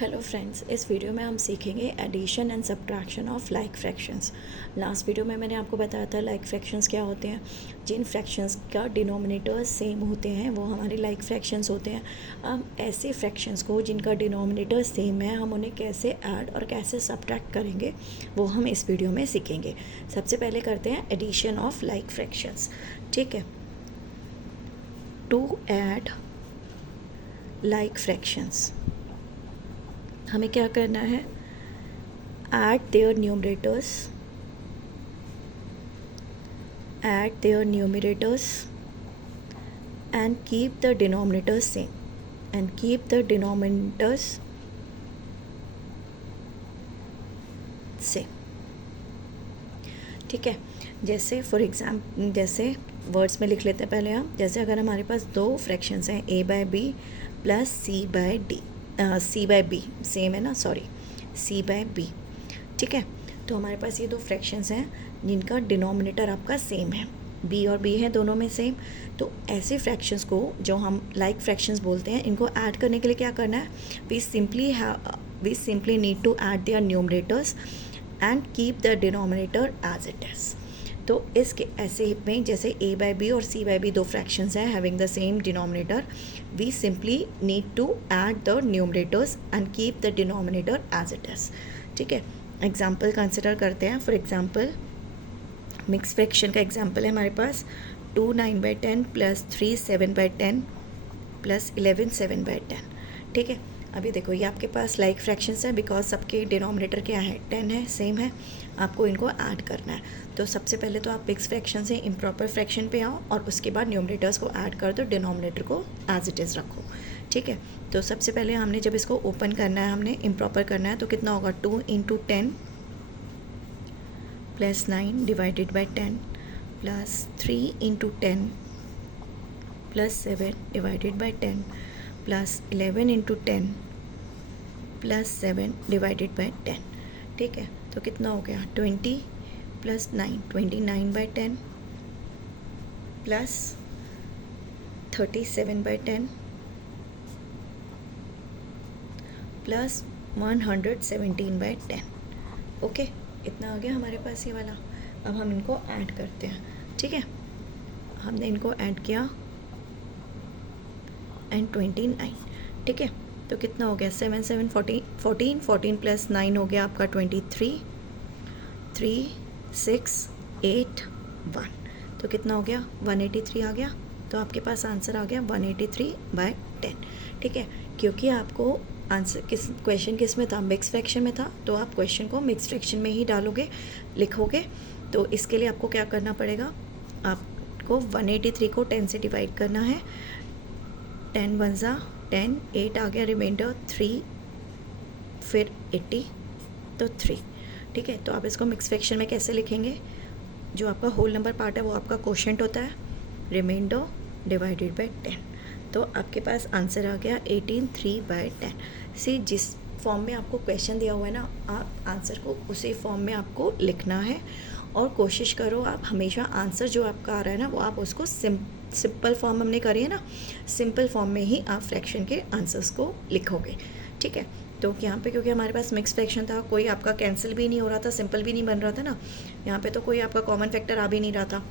Hello friends, इस video में हम सीखेंगे addition and subtraction of like fractions. Last video में मैंने आपको बताया था लाइक फ्रैक्शंस क्या होते हैं। जिन फ्रैक्शंस का डिनोमिनेटर्स सेम होते हैं वो हमारे लाइक फ्रैक्शंस होते हैं। हम ऐसे फ्रैक्शंस को जिनका डिनोमिनेटर सेम है हम उन्हें कैसे ऐड और कैसे सब्ट्रैक्ट करेंगे वो हम इस वीडियो में सीखेंगे। सबसे पहले करते हैं एडिशन ऑफ लाइक फ्रैक्शंस। ठीक है, टू ऐड लाइक फ्रैक्शंस हमें क्या करना है, add their numerators and keep the denominators same ठीक है। जैसे फॉर एग्जाम्पल, जैसे वर्ड्स में लिख लेते हैं पहले हम। जैसे अगर हमारे पास दो फ्रैक्शंस हैं a bye b plus c by d, c by b same है ना, सॉरी सी बाय बी। ठीक है, तो हमारे पास ये दो फ्रैक्शंस हैं जिनका डिनोमिनेटर आपका सेम है, बी और बी है दोनों में सेम। तो ऐसे फ्रैक्शंस को जो हम लाइक फ्रैक्शंस बोलते हैं, इनको ऐड करने के लिए क्या करना है, we simply need to add their numerators and keep the denominator as it is. तो इसके ऐसे में जैसे a बाय बी और c बाय बी दो फ्रैक्शंस हैं having the same denominator, we simply need to add the numerators and keep the denominator as it is. ठीक है, एग्जाम्पल कंसिडर करते हैं। फॉर एग्जाम्पल मिक्स फ्रैक्शन का एग्जाम्पल है हमारे पास 2 9 by 10 plus 3 7 by 10 plus 11 7 by 10। ठीक है, अभी देखो ये आपके पास लाइक फ्रैक्शंस है बिकॉज सबके डिनोमिनेटर क्या है, 10 है, सेम है। आपको इनको ऐड करना है। तो सबसे पहले तो आप मिक्स फ्रैक्शन से इम्प्रॉपर फ्रैक्शन पे आओ और उसके बाद न्यूमरेटर्स को ऐड कर दो, डिनोमिनेटर को एज इट इज़ रखो। ठीक है, तो सबसे पहले हमने जब इसको ओपन करना है, हमने इम्प्रॉपर करना है, तो कितना होगा 2 into 10 plus 9 divided by 10 plus 3 into 10 plus 7 divided by 10 plus 11 into 10 plus 7 divided by 10। ठीक है, तो कितना हो गया 20 plus 9 29 by 10 plus 37 by 10 plus 117 by 10। Okay, इतना आ गया हमारे पास ये वाला। अब हम इनको ऐड करते हैं। ठीक है, हमने इनको ऐड किया एंड 29। ठीक है, तो कितना हो गया 7 7 14 14 प्लस 9 हो गया आपका 23 3 6 8 1। तो कितना हो गया 183 आ गया। तो आपके पास आंसर आ गया 183 बाय 10। ठीक है, क्योंकि आपको आंसर क्वेश्चन किस में था, मिक्स फ्रैक्शन में था, तो आप क्वेश्चन को मिक्स फ्रैक्शन में ही डालोगे, लिखोगे। तो इसके लिए आपको क्या करना पड़ेगा, आपको 183 को 10 से डिवाइड करना है। 10 1 ज़ा 10, 8 आ गया, रिमाइंडर 3, फिर 80, तो 3। ठीक है, तो आप इसको मिक्स फ्रैक्शन में कैसे लिखेंगे, जो आपका होल नंबर पार्ट है वो आपका कोशेंट होता है, रिमाइंडर डिवाइडेड बाई 10। तो आपके पास आंसर आ गया 18 3 बाई 10। सी जिस फॉर्म में आपको क्वेश्चन दिया हुआ है ना, आप आंसर को उसी फॉर्म में आपको लिखना है और कोशिश करो आप हमेशा आंसर जो आपका आ रहा है ना वो आप उसको सिंपल फॉर्म हमने करी है ना, सिंपल फॉर्म में ही आप फ्रैक्शन के आंसर्स को लिखोगे। ठीक है, तो यहाँ पे क्योंकि हमारे पास मिक्स फ्रैक्शन था, कोई आपका कैंसिल भी नहीं हो रहा था, सिंपल भी नहीं बन रहा था ना, यहाँ पे तो कोई आपका कॉमन फैक्टर आ भी नहीं रहा था।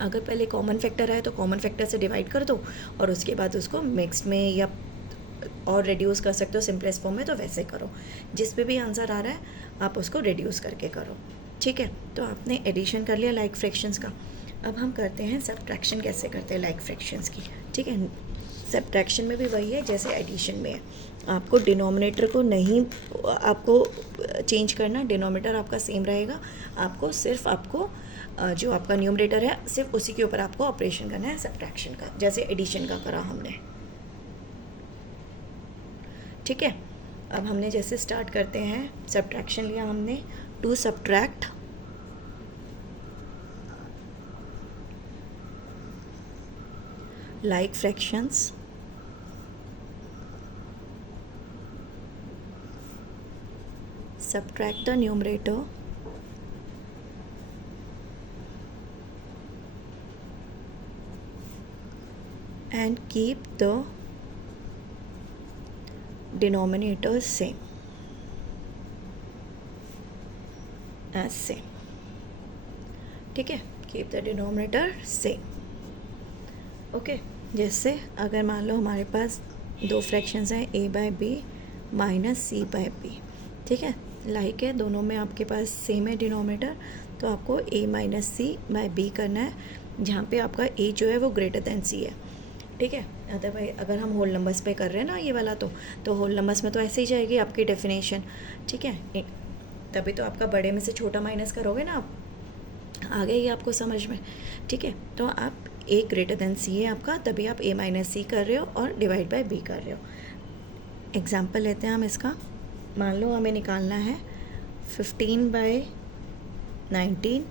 अगर पहले कॉमन फैक्टर आए तो कॉमन फैक्टर से डिवाइड कर दो और उसके बाद उसको मिक्स में या और रिड्यूस कर सकते हो सिंपलेस्ट फॉर्म में, तो वैसे करो। जिस पे भी आंसर आ रहा है आप उसको रिड्यूस करके करो। ठीक है, तो आपने एडिशन कर लिया लाइक फ्रैक्शंस का। अब हम करते हैं सब्ट्रैक्शन कैसे करते हैं लाइक फ्रैक्शंस की। ठीक है, सब्ट्रैक्शन में भी वही है जैसे एडिशन में है, आपको डिनोमिनेटर को नहीं आपको चेंज करना, डिनोमिनेटर आपका सेम रहेगा। आपको सिर्फ आपको जो आपका न्यूमरेटर है सिर्फ उसी के ऊपर आपको ऑपरेशन करना है सब्ट्रैक्शन का, जैसे एडिशन का करा हमने। ठीक है, अब हमने जैसे स्टार्ट करते हैं, सब्ट्रैक्शन लिया हमने, to subtract like fractions subtract the numerator and keep the denominator same as same, ठीक है, keep the denominator same. Okay, जैसे अगर मान लो हमारे पास दो फ्रैक्शंस हैं a bye b minus c bye b, ठीक है, लाइक है, दोनों में आपके पास सेम है डिनोमिनेटर, तो आपको a minus c by b करना है, जहाँ पे आपका a जो है वो ग्रेटर देन c है, ठीक है। अदरवाइज अगर हम होल नंबर्स पे कर रहे हैं ना ये वाला, तो होल नंबर्स में तो ऐसे ही जाएगी आपकी डेफिनेशन, ठीक है, तभी तो आपका बड़े में से छोटा माइनस करोगे ना आप, आ गई आपको समझ में, ठीक है। तो आप a ग्रेटर देन c है आपका, तभी आप a माइनस सी कर रहे हो और डिवाइड बाय b कर रहे हो। एग्जाम्पल लेते हैं हम इसका, मान लो हमें निकालना है 15 बाय 19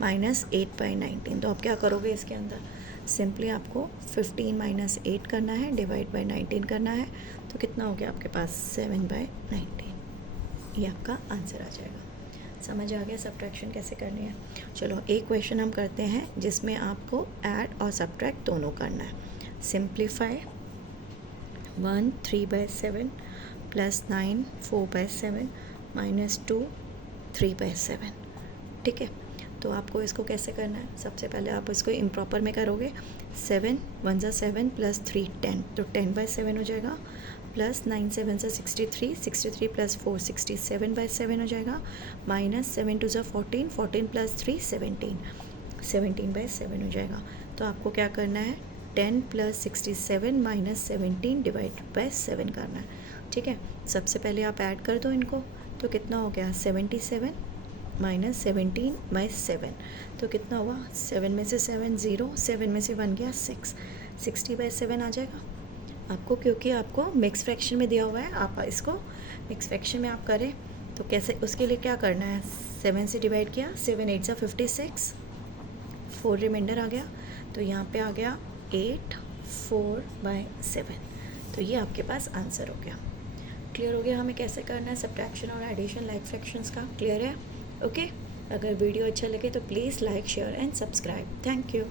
माइनस 8 बाय 19, तो आप क्या करोगे इसके अंदर, सिंपली आपको 15 माइनस 8 करना है, डिवाइड बाय 19 करना है, तो कितना हो गया आपके पास 7 बाय 19, ये आपका आंसर आ जाएगा। समझ आ गया सब्ट्रैक्शन कैसे करनी है। चलो एक क्वेश्चन हम करते हैं जिसमें आपको ऐड और सब्ट्रैक्ट दोनों करना है। Simplify 1 3 by 7 plus 9 4 by 7 minus 2 3 by 7, ठीक है। तो आपको इसको कैसे करना है, सबसे पहले आप इसको इम्प्रॉपर में करोगे, 7 1 ज़ा 7 प्लस 3 10, तो 10 बाय 7 हो जाएगा, प्लस 9 7 ज़ा 63 63 प्लस 4 67 बाय 7 हो जाएगा, माइनस 7 2 ज़ा 14 14 प्लस 3 17 17 बाय 7 हो जाएगा। तो आपको क्या करना है, 10 प्लस 67 माइनस 17 डिवाइड बाय 7 करना है, ठीक है। सबसे पहले आप ऐड कर दो इनको, तो कितना हो गया 77 माइनस 17 बाय 7, तो कितना हुआ, 7 में से 7 0, 7 में से 1 गया 6, 60 बाय 7 आ जाएगा आपको, क्योंकि आपको मिक्स फ्रैक्शन में दिया हुआ है, आप इसको मिक्स फ्रैक्शन में आप करें तो कैसे, उसके लिए क्या करना है, 7 से डिवाइड किया, 7 8 ज़ा 56, 4 रिमाइंडर आ गया, तो यहाँ पे आ गया 8 4 बाय 7, तो ये आपके पास आंसर हो गया। क्लियर हो गया हमें कैसे करना है सब्ट्रैक्शन और एडिशन लाइक फ्रैक्शंस का, क्लियर है। ओके, अगर वीडियो अच्छा लगे तो please like share and subscribe. Thank you.